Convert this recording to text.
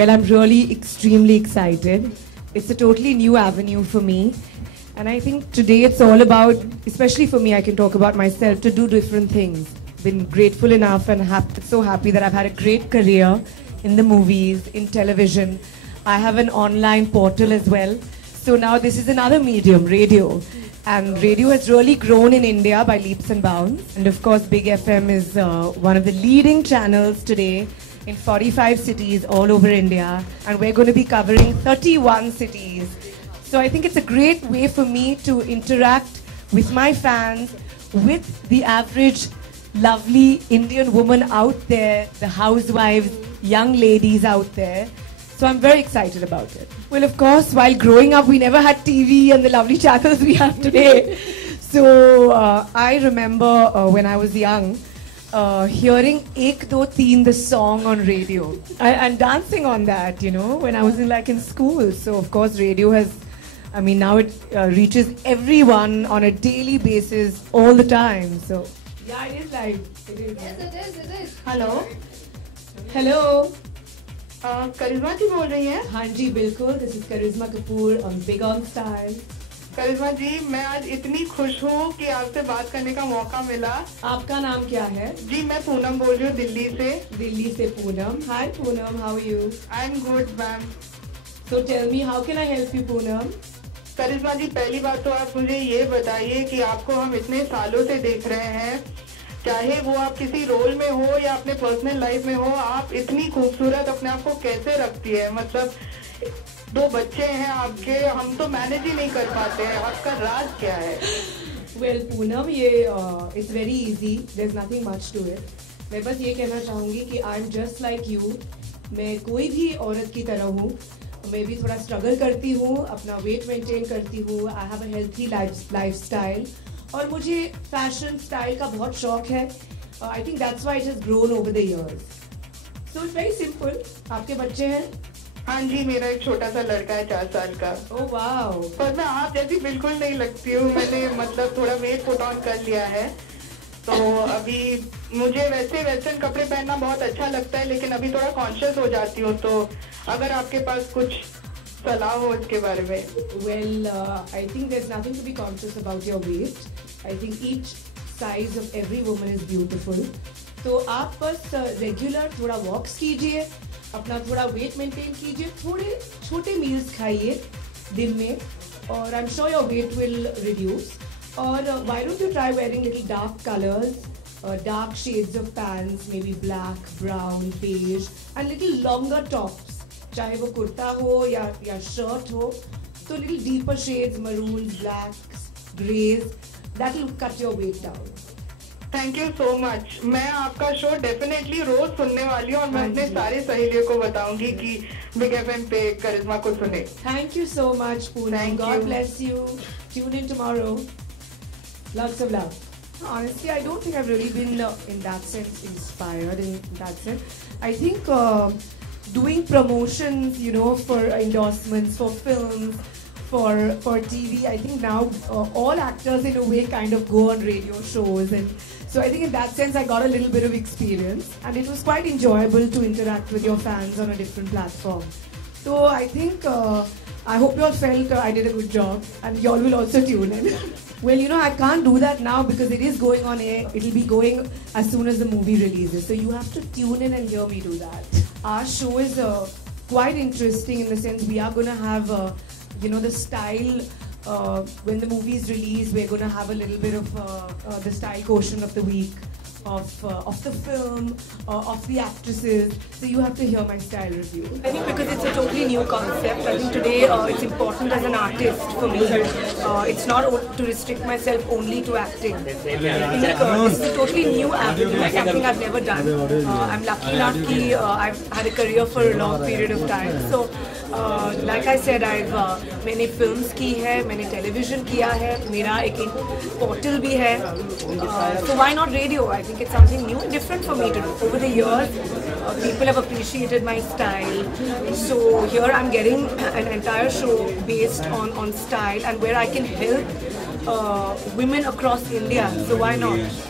Well, I'm really extremely excited. It's a totally new avenue for me. And I think today it's all about, especially for me, I can talk about myself, to do different things. Been grateful enough and so happy that I've had a great career in the movies, in television. I have an online portal as well. So now this is another medium, radio. And radio has really grown in India by leaps and bounds. And of course, Big FM is one of the leading channels today in 45 cities all over India. And we're going to be covering 31 cities. So I think it's a great way for me to interact with my fans, with the average lovely Indian woman out there, the housewives, young ladies out there. So I'm very excited about it. Well, of course, while growing up, we never had TV and the lovely channels we have today. So I remember when I was young, hearing Ek Do Teen, the song on radio, and dancing on that, you know, when I was in school. So of course, radio has, I mean, now it reaches everyone on a daily basis, all the time. So yeah, it is live. It is. Yes, it is. Hello Hello. करिश्मा जी बोल रही हैं? हाँ जी बिल्कुल. This is Karisma Kapoor on Big On Style. करिश्मा जी, मैं आज इतनी खुश हूँ कि आपसे बात करने का मौका मिला. आपका नाम क्या है? जी मैं पूनम बोल रही हूँ दिल्ली से. दिल्ली से Poonam. Hi Poonam, how are you? I'm good, ma'am. So tell me, how can I help you, Poonam? करिश्मा जी, पहली बात तो आप मुझे ये बताइए कि आपको हम इतने सालों से देख रहे हैं, चाहे वो आप किसी रोल में हो या अपने पर्सनल लाइफ में हो, आप इतनी खूबसूरत अपने आप को कैसे रखती है? मतलब 2 बच्चे हैं आपके, हम तो मैनेज ही नहीं कर पाते हैं. आपका राज क्या है? Well, Poonam, ये it's very easy. There's nothing much to it. मैं बस ये कहना चाहूँगी कि I'm just like you. मैं कोई भी औरत की तरह हूँ. मैं भी थोड़ा स्ट्रगल करती हूँ, अपना वेट मेंटेन करती हूँ. I have a healthy lifestyle. और मुझे फैशन स्टाइल का बहुत शौक है. I think that's why it has grown over the years. So it's very simple. आपके बच्चे हैं? हाँ जी, मेरा एक छोटा सा लड़का है 4 साल का. Oh wow. पर मैं आप जैसी बिल्कुल नहीं लगती हूँ. मैंने मतलब थोड़ा वेट पुट ऑन कर लिया है. तो अभी मुझे वैसे वेस्टर्न कपड़े पहनना बहुत अच्छा लगता है, लेकिन अभी थोड़ा कॉन्शियस हो जाती हूँ. तो अगर आपके पास कुछ सलाह हो इसके बारे में. Well, I think there's nothing to be conscious about your waist. I think each size of every woman is beautiful. तो आप बस रेगुलर थोड़ा वॉक्स कीजिए, अपना थोड़ा वेट मेंटेन कीजिए, थोड़े छोटे मील्स खाइए दिन में, और I am sure your weight will reduce. और why don't you try wearing little dark colors, dark shades of pants, maybe black, brown, beige, and little longer tops. चाहे वो कुर्ता हो या शर्ट हो, तो little deeper shades, maroons, blacks, grays, that will cut your weight down. Thank you so much. मैं आपका show definitely रोज सुनने वाली हूँ और मैं अपने सारे सहेलियों को बताऊंगी कि बिग एफएम पे करिश्मा को सुने. Thank you so much, Poonam. Thank God you. bless you. Tune in tomorrow. Lots of love. Honestly, I don't think I've really been in that sense inspired. In that sense, I think doing promotions, you know, for endorsements, for films, for TV. I think now all actors in a way kind of go on radio shows, and so I think in that sense I got a little bit of experience, and it was quite enjoyable to interact with your fans on a different platform. So I think I hope you all felt I did a good job, and you all will also tune in. Well, you know, I can't do that now because it is going on air. It'll be going as soon as the movie releases. So you have to tune in and hear me do that. Our show is quite interesting in the sense we are going to have, you know, the style. When the movie is released, we're going to have a little bit of the style quotient of the week, of the film, of the actresses. So you have to hear my style review. I think because it's a totally new concept, I think today it's important as an artist for me. It's not to restrict myself only to acting. I think this is a totally new avenue, something I've never done. I'm lucky enough that I've had a career for a long period of time. So like I said, मैंने films की है, मैंने television किया है, मेरा एक portal भी है. So why not radio? I think it's something new and different for me to do. Over the years, people have appreciated my style. So here I'm getting an entire show based on style and where I can help women across India. So why not?